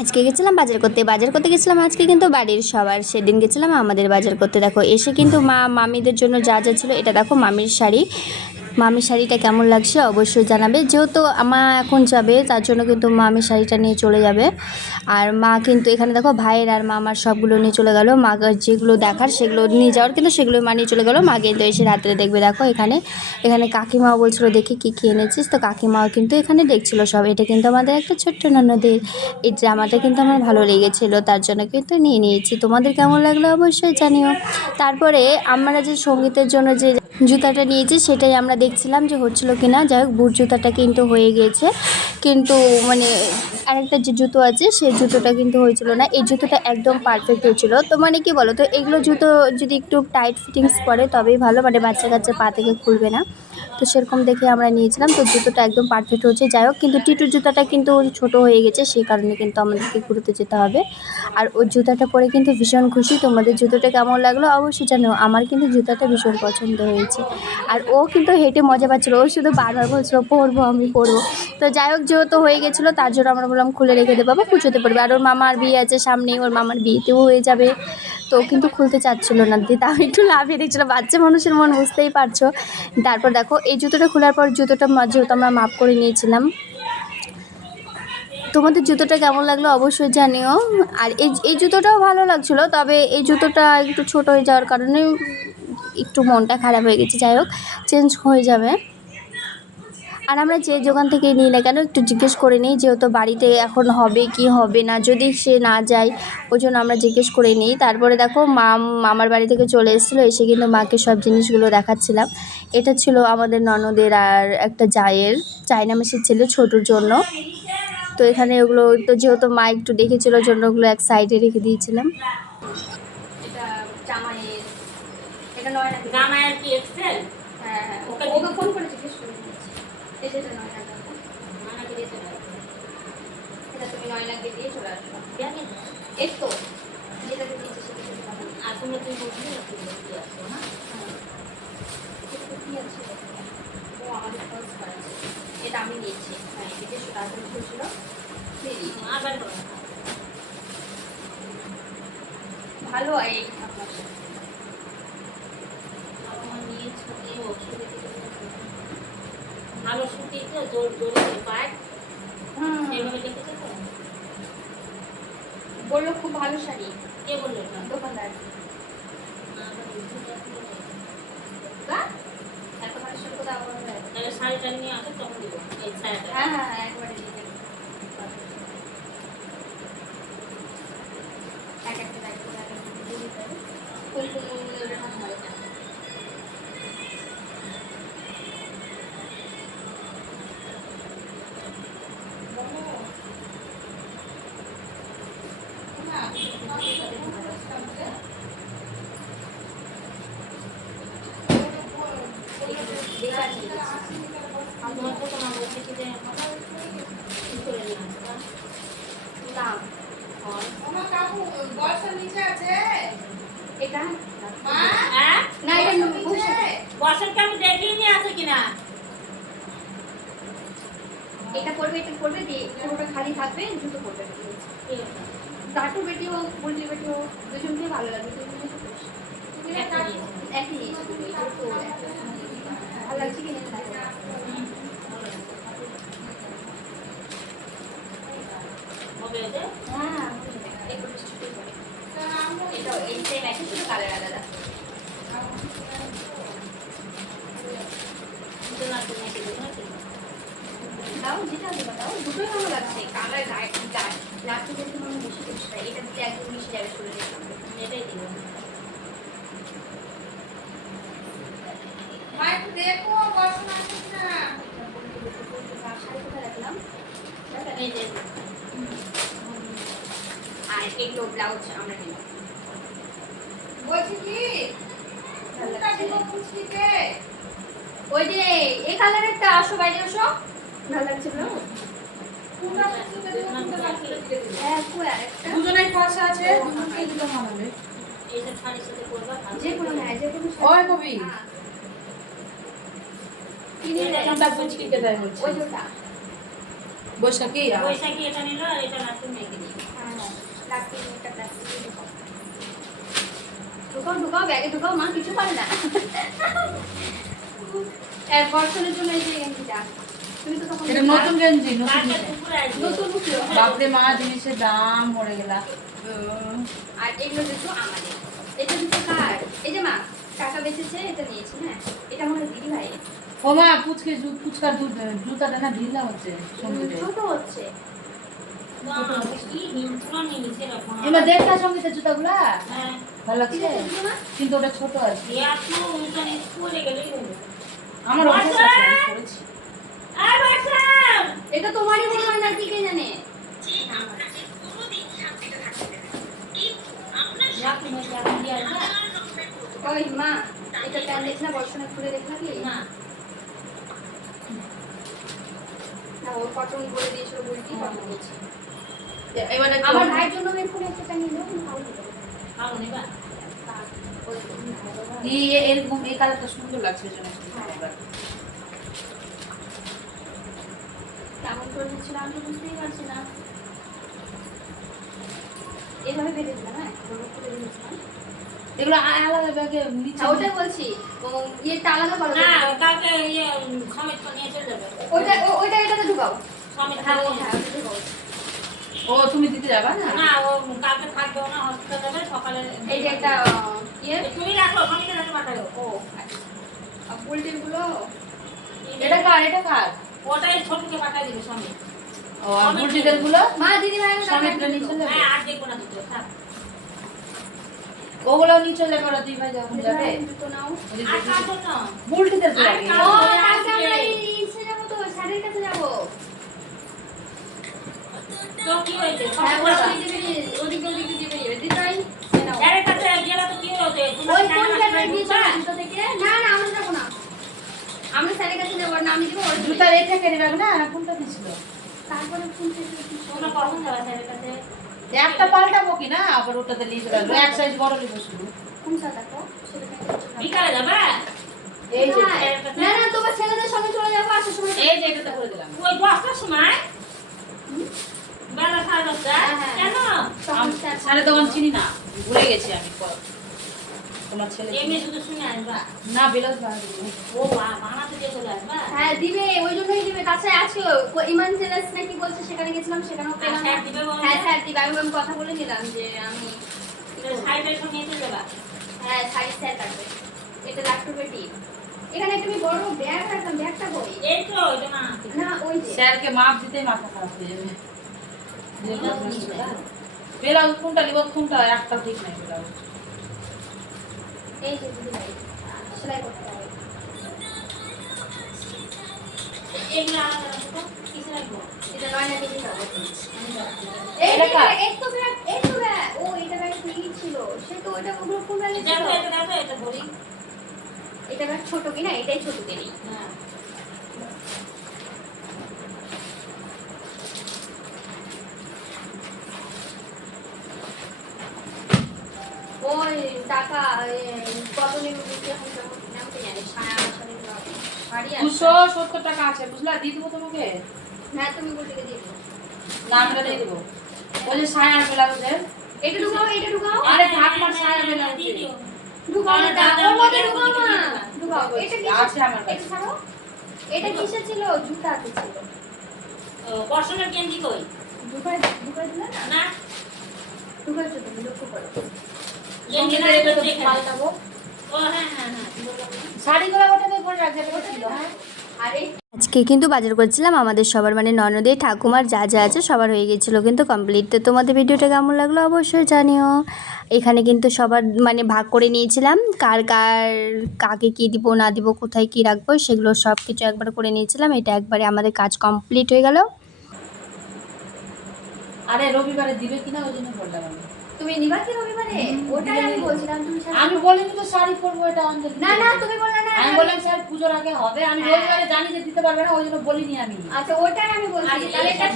আজকে গেছিলাম বাজার করতে বাজার করতে গেছিলাম আজকে কিন্তু বাড়ির সবার। সেদিন গেছিলাম আমাদের বাজার করতে। দেখো, এসে কিন্তু মা, মামিদের জন্য যা যা ছিল, এটা দেখো মামির শাড়ি। মামির শাড়িটা কেমন লাগছে অবশ্যই জানাবে। যেহেতু মা এখন যাবে, তার জন্য কিন্তু মামির শাড়িটা নিয়ে চলে যাবে। আর মা কিন্তু এখানে দেখো ভাইয়ের আর মামার সবগুলো নিয়ে চলে গেল। মা যেগুলো দেখার সেগুলো নিয়ে যাওয়ার কিন্তু সেগুলো মা নিয়ে চলে গেলো। মা কিন্তু এসে রাত্রে দেখবে দেখো এখানে। এখানে কাকিমাও বলছিল, দেখি কী কী এনেছিস? তো কাকিমাও কিন্তু এখানে দেখছিল সব। এটা কিন্তু আমাদের একটা ছোট্ট ননদের। এই জামাটা কিন্তু আমার ভালো লেগেছিল, তার জন্য কিন্তু নিয়ে নিয়েছি। তোমাদের কেমন লাগল অবশ্যই জানিও। তারপরে আমরা যে সঙ্গীতের জন্য যে জুতাটা নিয়েছি, সেটাই আমরা দেখছিলাম যে হচ্ছিল কি না যাই হোক, বুট জুতাটা কিন্তু হয়ে গিয়েছে। কিন্তু মানে আরেকটা যে জুতো আছে, সেই জুতোটা কিন্তু হয়েছিল না। এই জুতোটা একদম পারফেক্ট হয়েছিল। তো মানে কি বলো তো এগুলো জুতো যদি একটু টাইট ফিটিংস করে তবেই ভালো। মানে বাচ্চা কাচ্চা পা থেকে খুলবে না। তো সেরকম দেখে আমরা নিয়েছিলাম, তো জুতোটা একদম পারফেক্ট হচ্ছে যাই হোক, কিন্তু টিটুর জুতাটা কিন্তু ছোট হয়ে গেছে, সেই কারণে কিন্তু আমাদেরকে ঘুরতে যেতে হবে। আর ওই জুতাটা পরে কিন্তু ভীষণ খুশি, তোমাদের জুতোটা কেমন লাগল অবশ্যই জানো আমার কিন্তু জুতাটা ভীষণ পছন্দ হয়েছে। আর ও কিন্তু হেঁটে মজা পাচ্ছিল, ও শুধু বারবার বলছিল, পরবো আমি, পরবো। তো যাই হোক, যেহেতু হয়ে গেছিল, তার জন্য আমরা বললাম, খুলে রেখে দেবো বা পুজোতে পড়বে। আর ওর মামার বিয়ে আছে সামনে ওর মামার বিয়েতেও হয়ে যাবে। তো কিন্তু খুলতে চাচ্ছিলো না। দিয়ে তাও একটু লাভিয়ে দিচ্ছিল বাচ্চা মানুষের মন, বুঝতেই পারছ। তারপর দেখো এই জুতোটা খোলার পর জুতোটা যেহেতু আমরা মাপ করে নিয়েছিলাম, তোমাদের জুতোটা কেমন লাগল অবশ্যই জানিও। আর এই এই জুতোটাও ভালো লাগছিল, তবে এই জুতোটা একটু ছোট হয়ে যাওয়ার কারণে একটু মনটা খারাপ হয়ে গেছে। যাই হোক, চেঞ্জ হয়ে যাবে। আর আমরা যে দোকান থেকে নিই না কেন একটু জিজ্ঞেস করে নিই যেহেতু বাড়িতে এখন হবে, কি হবে না। যদি সে না যায়, ওই জন্য আমরা জিজ্ঞেস করে নিই। তারপরে দেখো মা মামার বাড়ি থেকে চলে এসেছিল, এসে কিন্তু মাকে সব জিনিসগুলো দেখাচ্ছিলাম। এটা ছিল আমাদের ননদের আর একটা জায়ের, চায়না মেসের ছেলে ছোটোর জন্য। তো এখানে ওগুলো, তো যেহেতু মা একটু দেখেছিল, জন্য ওগুলো এক সাইডে রেখে দিয়েছিলাম। এটা জামাইয়ের, এটা নয় জামাইয়ের কি এক্সেল হ্যাঁ হ্যাঁ ওকে ওকে ফোন করে জিজ্ঞেস করে নিয়েছি এই যেটা নয় না মানা করে চলে এটা তুমি নয় লাখ দিয়ে চলে আসবে জানি এই তো যেটাতে দিয়েছি সেটা তুমি পাবে আর তুমি তুমি বলছিলে না তুমি বলতে আসছো না এটা কি আছে ও আমাদের ফার্স্ট করা আছে হ্যাঁ এটা তাড়াতাড়ি ছিল দিয়ে দিয়েছি আবার ভালো এই আপনার নিয়ে ভালো সুতি তো জোর জোরে পায়। সেভাবে দেখেছ তো। বলল খুব ভালো শাড়ি। কে বলল দোকানদার আমার বুঝতে আসলো না। না এত ভালো শাড়ি কোথাও আমার হয় হ্যাঁ হ্যাঁ একবারে এক একটা নতুন আমি দেখিয়ে নিয়ে আছে কিনা এটা করবে এটা করবে দিয়ে পুরোটা খালি থাকবে জুতো করবে দাটু বেটি হোক বুলটি বেটি হোক দুজনকে ভালো লাগে। একই। ভালো লাগছে কি ওদের হ্যাঁ এটা এই সেম একই শুধু কালার আলাদা দুটো না তুমি কি দুটো না দাও যেটা দেবো দাও দুটোই ভালো লাগছে কালার গায়ে গায়ে লাস্টে কিন্তু আমার বেশি বেশি এটা দিলে একদম মিশে যাবে চলে যাবে এটাই দিব মা একটু দেখো বর্ষা আসছে না শাড়ি কোথায় রাখলাম এই যে আর এগুলো ব্লাউজ আমরা নিলাম বলছি কি। দিব ওই যে এই কালারেরটা আসো বাইরে আসো। ভালো লাগছে ব্লাউজ দিব দিব। হ্যাঁ পয়সা আছে দুজনকে দিলে যে কোনো হ্যাঁ যে কোনো ওই কবি। হ্যাঁ। বৈশাখী বৈশাখী এটা নিল আর এটা মেয়েকে ঢুকাও। ঢুকাও ব্যাগে ঢুকাও মা কিছু পারে না। এর বর্ষণের জন্য এই যে গেঞ্জিটা তুমি তো তখন এটা নতুন গেঞ্জি নতুন কালকে গেঞ্জি। দুপুরে আসবে। নতুন উঠল বাপরে মা জিনিসের দাম মরে গেলা আর এগুলো আমাদের। এটা কার? এই যে মা টাকা বেঁচেছে এটা নিয়েছি হ্যাঁ? এটা হয় দিদি ভাই ও মা পুচকে জুতাটা না ঢিলা হচ্ছে ছোট হচ্ছে। না, কি হিমফুলা নিয়ে সেরকম। এবার দেখা সঙ্গীতের জুতাগুলা। হ্যাঁ, ভালো লাগছে? কিন্তু ওটা ছোট আছে। আমার! এটা তোমারই মনে হয় না কি কে জানে। ওই মা এটা প্যান না বর্ষণে খুলে দেখলা কি না, ও কটন বলে দিয়েছিল বলছি কটন বলছি এবার আমার ভাইয়ের জন্য আমি এক্ষুনি একটা প্যান ভালো নেবা? ওই তো, হুম, ভালো হবে। এই এরকম এই কালারটা সুন্দর লাগছে জন্য কেমন করে দিচ্ছিল আমি বুঝতেই পারছি না। এভাবে বেঁধে দিলাম হ্যাঁ এভাবে দিয়েছিলাম এগুলো আলাদা ব্যাগে নিচে হ্যাঁ ওটাই বলছি। ইয়েটা আলাদা করো। না, কালকে ইয়ে, সমেত নিয়ে চলে যাবে। ওইটা ওইটা এটাতে ঢুকাও। সমেত হ্যাঁ ও তুমি দিতে যাবা না? না, ও কালকে থাকবেও না, হসপিটাল যাবে, সকালে এই যে একটা ইয়ে? তুমি রাখো সমিকে রাখো পাঠাবো ও আচ্ছা। আর পোলট্রিরগুলো এটা কার এটা কার? ওটাই ছোটকে পাঠাই দিবে সমিত ও আর বুলটিদেরগুলো মা দিদি ভাই সমেতটা নিয়ে চলে যাবে। হ্যাঁ আর দেখব না দুটো থাক। ওগুলো নিয়ে চলে যাবে দুই ভাই যখন যাবে। জুতো নাও। আর দেখি- কার। কার- ও। আমরা ইসে যাব তো শাড়ির কাছে যাব। তো কি হয়েছে? হ্যাঁ। ওদিকে। যাদের কাছে গেলে তো কি হয়েছে? ওই কোন জায়গায় দিয়েছ জুতো থেকে? না না আমরা যাব না। আমরা স্যারের কাছে যাব আর নাম দিব ওর জুতো এটা কেটে রাখবে না? না কোনটা দিছিল তারপরে কোন থেকে কি কখন যাবে স্যারের কাছে? একটা পাল্টাবো কি না? আবার ওটাতে নিয়ে এক সাইজ বড় নিবো শুধু। কোনটা দেখো বিকালে যাবে? এই যে। না না তোমার ছেলেদের সঙ্গে চলে যাব আসার সময় এই যে এটাতে করে দিলাম। ওই দশটার সময়? বেলা সাড়ে দশটা হ্যাঁ, হ্যাঁ। কেন? সাড়ে দোকান চিনি না। ভুলে গেছি আমি তোমার ছেলে এমনি শুধু শুনে আসবা? না বিলাস ও বা- বানাতে দিয়ে চলে আসবা? হ্যাঁ দিবে ওই জন্যই দিবে। তাছাড়া আজকে ইমান জেলাস নাকি বলছে সেখানে গেছিলাম সেখানেও পেলাম। না। দিবে হ্যাঁ স্যার দিবে। আমি আমি কথা বলে নিলাম যে আমি সাইডের সঙ্গে চলে যাবা? হ্যাঁ সাইজ স্যার থাকবে এটা টিপ। এখানে তুমি বড় ব্যাগ রাখলাম ব্যাগটা বই এই তো এটা না না ওই স্যারকে মাপ দিতেই মাথা খারাপ হয়ে যাবে। ব্লাউজ কোনটা নিব কোনটা একটা ঠিক নাই ব্লাউজ এই যে দিদি ভাই সেলাই করতে হবে। এগুলো আলাদা রাখো কিসে রাখব এটা নয় না দিদি হবে এটা এটা কার? এই তো ব্যাগ এই তো ব্যাগ ও এটা ব্যাগ ঠিকই ছিল সে তো ওটা ওগুলো কোন ব্যাগে ছিল দেখো এটা দেখো এটা ধরি এটা ব্যাগ ছোট কি না এটাই ছোট দেরি হ্যাঁ ওই টাকা এ, কত নেবে বুঝতে এখন কেমন নাম কি জানি সায়া শাড়ি শাড়ি আছে দুশো সত্তর টাকা আছে বুঝলা? দিয়ে দেবো তোমাকে? হ্যাঁ তুমি বলতে দিয়ে দিও না দিয়ে দেবো। ওই যে সায়া ব্লাউজের এটা ঢুকাও এটা ঢুকাও। আরে ঢাক সায়া ব্লাউজ ঢুকাও আরে দাদা, মধ্যে ঢুকাও না ঢুকাও এটা কি আছে আমার কাছে। এটা কিসের ছিল? জুতাতে ছিল। ও, বর্ষণের কেন্দ্রি কই? ঢুকাই ঢুকাই দিলে না? না। ঢুকাই তো তুমি লক্ষ্য করো। হ্যাঁ হ্যাঁ হ্যাঁ আজকে কিন্তু বাজার করছিলাম আমাদের সবার মানে ননদে ঠাকুমার যা যা আছে সবার হয়ে গেছিল কিন্তু কমপ্লিট তো তোমাদের ভিডিওটা কেমন লাগল অবশ্যই জানিও। এখানে কিন্তু সবার মানে ভাগ করে নিয়েছিলাম কার কার কাকে কী দিব না দিব কোথায় কী রাখব সেগুলো সব কিছু একবার করে নিয়েছিলাম এটা একবারে আমাদের কাজ কমপ্লিট হয়ে গেল। আরে রবিবারে দিবে কিনা ওই জন্য বললাম তুমি নিবা কি রবিবারে? ওটাই আমি বলছিলাম তুমি আমি বলিনি তো শাড়ি পরবো এটা অঞ্জলি না না তুমি বললে না আমি বললাম স্যার পুজোর আগে হবে। আমি হ্যাঁ। রবিবারে জানি যে দিতে পারবে না ওই জন্য বলিনি আমি। আচ্ছা ওটাই আমি বলছি। তাহলে এটা